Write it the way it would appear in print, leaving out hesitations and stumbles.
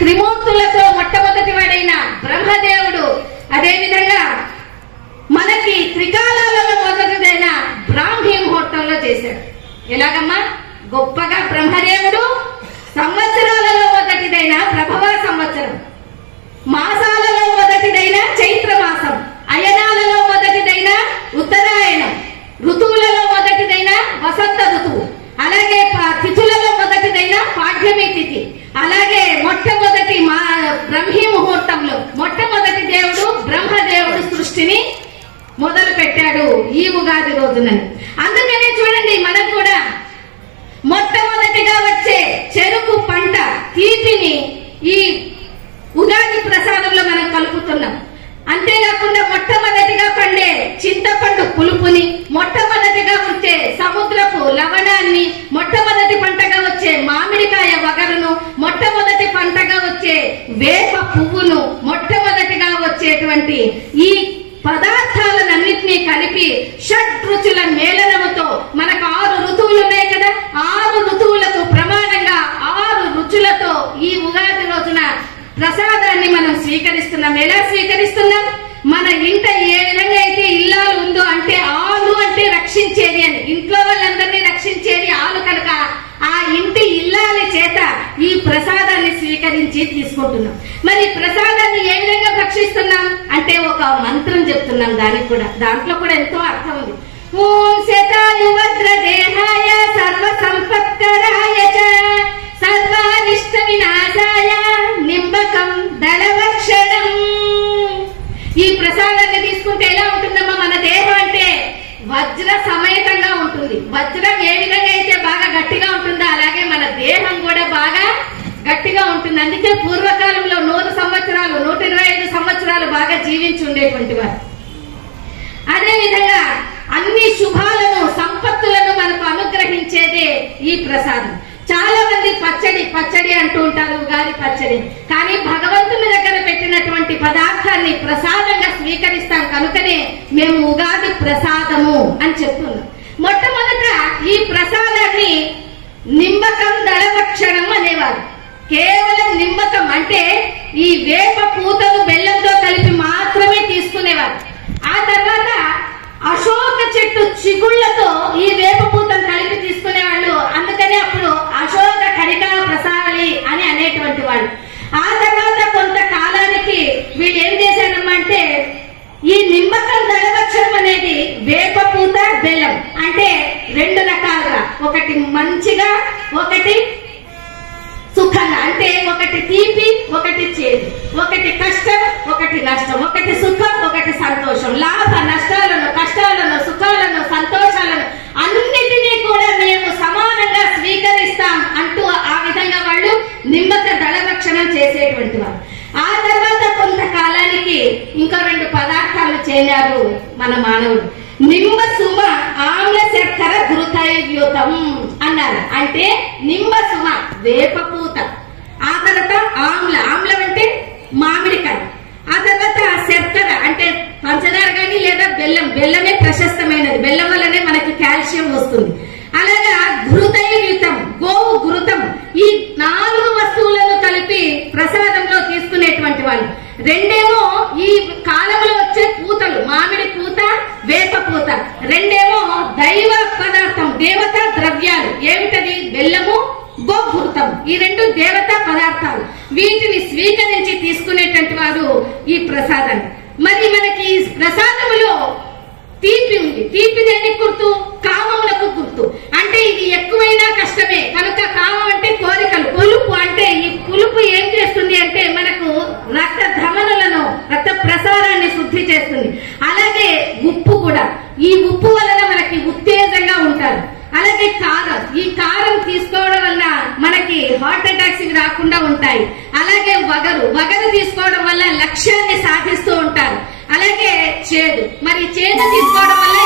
త్రిమూర్తులతో మొట్టమొదటి వాడైన బ్రహ్మదేవుడు, అదేవిధంగా మనకి త్రికాలాలలో మొదటిదైన బ్రాహ్మీ ముహూర్తంలో చేశాడు. ఎలాగమ్మా? గొప్పగా బ్రహ్మదేవుడు సంవత్సరాలలో మొదటిదైన ప్రభవ సంవత్సరం, మాసాలలో మొదటిదైన చైత్ర మాసం, అయనాలలో మొదటిదైన ఉత్తరాయణం, ఋతువులలో మొదటిదైన వసంత ఋతువు, అలాగే తిథులలో మొదటిదైన పాఠ్యమి తిథి, అలాగే మొట్టమొదటి బ్రహ్మీ ముహూర్తంలో మొట్టమొదటి దేవుడు బ్రహ్మదేవుడు సృష్టిని మొదలు పెట్టాడు ఈ ఉగాది రోజునని. అందుకనే చూడండి, మనం కూడా మొట్టమొదటిగా వచ్చే చెరుకు పంట తీపిని ఈ ఉగాది ప్రసాదంలో మనం కలుపుతున్నాం. అంతేకాకుండా మొట్టమొదటిగా పండే చింతపండు పులుపుని, మొట్టమొదటిగా వచ్చే సముద్రపు లవణాన్ని, మొట్టమొదటి పంటగా వచ్చే మామిడికాయ వగరును, మొట్టమొదటి పంటగా వచ్చే వేప పువ్వును, మొట్టమొదటిగా వచ్చేటువంటి ఈ పదార్థాలన్నింటినీ కలిపి షడ్ రుచుల మేళనముతో మనకు 6 ఋతువులు ఉన్నాయి కదా, 6 ఋతువులకు ప్రమాణంగా 6 రుచులతో ఈ ఉగాది రోజున ప్రసాదాన్ని మనం స్వీకరిస్తున్నాం. ఎలా స్వీకరిస్తున్నాం? మన ఇంట ఏ విధంగా అయితే ఇల్లాలు ఉందో, అంటే ఆలు అంటే రక్షించేది అని, ఇంట్లో వాళ్ళందరినీ రక్షించేది ఆలు కనుక ఆ ఇంటి ఇల్లాలి చేత ఈ ప్రసాదాన్ని స్వీకరించి తీసుకుంటున్నాం. మరి ప్రసాదాన్ని ఏ విధంగా భక్షిస్తున్నాం అంటే ఒక మంత్రం చెప్తున్నాం. దాంట్లో కూడా ఎంతో అర్థం ఉంది. ఓం శతాయు వజ్ర దేహాయ సర్వ సంపత్కరాయ చ సర్వానిష్ట వినాశాయ నింబకం దళవక్షణం. ఈ ప్రసాదాన్ని తీసుకుంటే ఎలా ఉంటుందమ్మా? మన దేహం అంటే వజ్ర సమేతంగా ఉంటుంది. వజ్రం ఏ విధంగా అయితే బాగా గట్టిగా ఉంటుందో అలాగే మన దేహం కూడా బాగా గట్టిగా ఉంటుంది. అందుకే పూర్వకాలంలో 100 సంవత్సరాలు 125 సంవత్సరాలు బాగా జీవించి ఉండేటువంటి వారు. అదే విధంగా అన్ని శుభాలను సంపత్తులను మనకు అనుగ్రహించేదే ఈ ప్రసాదం. చాలా మంది పచ్చడి అంటూ ఉంటారు, ఉగాది పచ్చడి. కానీ భగవంతుని దగ్గర పెట్టినటువంటి పదార్థాన్ని ప్రసాదంగా స్వీకరిస్తాం కనుకనే మేము ఉగాది ప్రసాదము అని చెప్తున్నాం. మొట్టమొదట ఈ ప్రసాదాన్ని నింబకం దళభక్షణం అనేవారు. కేవలం నింబకం అంటే ఈ వేప పూతను బెల్లంతో కలిపి మాత్రమే తీసుకునేవారు. ఆ తర్వాత అశోక చెట్టు చిగుళ్లతో ఈ వేప పూతను కలిపి తీసుకునేవాళ్ళు. అందుకనే అప్పుడు అశోక కరికా ప్రసాలి అని అనేటువంటి వాళ్ళు. ఆ తర్వాత కొంతకాలానికి వీళ్ళు ఏం చేశారమ్మా అంటే ఈ నిమ్మకం దళవక్షణం అనేది వేప పూత బెల్లం అంటే 2 రకాలుగా, ఒకటి మంచిగా ఒకటి సుఖంగా, అంటే ఒకటి తీపి ఒకటి చేదు, ఒకటి కష్టం ఒకటి నష్టం, ఒకటి సుఖం ఒకటి సంతోషం, లాభ నష్టాలను కష్టాలను సుఖాలను సంతోషాలను అన్నిటినీ కూడా మేము సమానంగా స్వీకరిస్తాం అంటూ ఆ విధంగా వాళ్ళు నిమ్మక దళభక్షణం చేసేటువంటి వారు. ఆ తర్వాత కొంతకాలానికి ఇంకా 2 పదార్థాలు చేరారు మన మానవుడు. నింబ సుమ ఆమ్ల శర్కర ఘృతయుతం అన్నారు. అంటే నింబ సుమ వేపపూత, ఆ తర్వాత ఆమ్లం అంటే మామిడికాయ, ఆ తర్వాత శర్కర అంటే పంచదార కానీ లేదా బెల్లమే ప్రశస్తమైనది, బెల్లం వల్లనే మనకి కాల్షియం వస్తుంది. అలాగా ఘృతయుతం గోవు ఘృతం, ఈ 4 వస్తువులను కలిపి ప్రసాదంలో తీసుకునేటువంటి వాళ్ళు. 2 ఈ కాలంలో వచ్చే పూతలు, మామిడి పూత వేప పూత, 2 దైవ పదార్థం దేవతా ద్రవ్యాలు. ఏమిటది? బెల్లము గోఘృతం. ఈ 2 దేవతా పదార్థాలు. వీటిని స్వీకరించి తీసుకునేటువంటి వారు ఈ ప్రసాదాన్ని. మరి మనకి ప్రసాదములో తీపి ఉంది. తీపి దేనికి గుర్తు? కామములకు గుర్తు. అంటే ఇది ఎక్కువైనా కష్టమే కనుక కామం అంటే కోరికలు. పులుపు అంటే ఈ పులుపు ఏం చేస్తుంది అంటే మనకు రక్త ధమనులను రక్త ప్రసారాన్ని శుద్ధి చేస్తుంది. అలాగే ఉప్పు కూడా, ఈ ఉప్పు వలన మనకి ఉత్తేజంగా ఉంటారు. అలాగే కారం, ఈ కారం తీసుకోవడం వల్ల మనకి హార్ట్ అటాక్స్ రాకుండా ఉంటాయి. అలాగే వగరు తీసుకోవడం వల్ల లక్ష్యాన్ని సాధిస్తూ ఉంటారు. అలాగే చేదు, మరి చేదు తీసుకోవడం వల్ల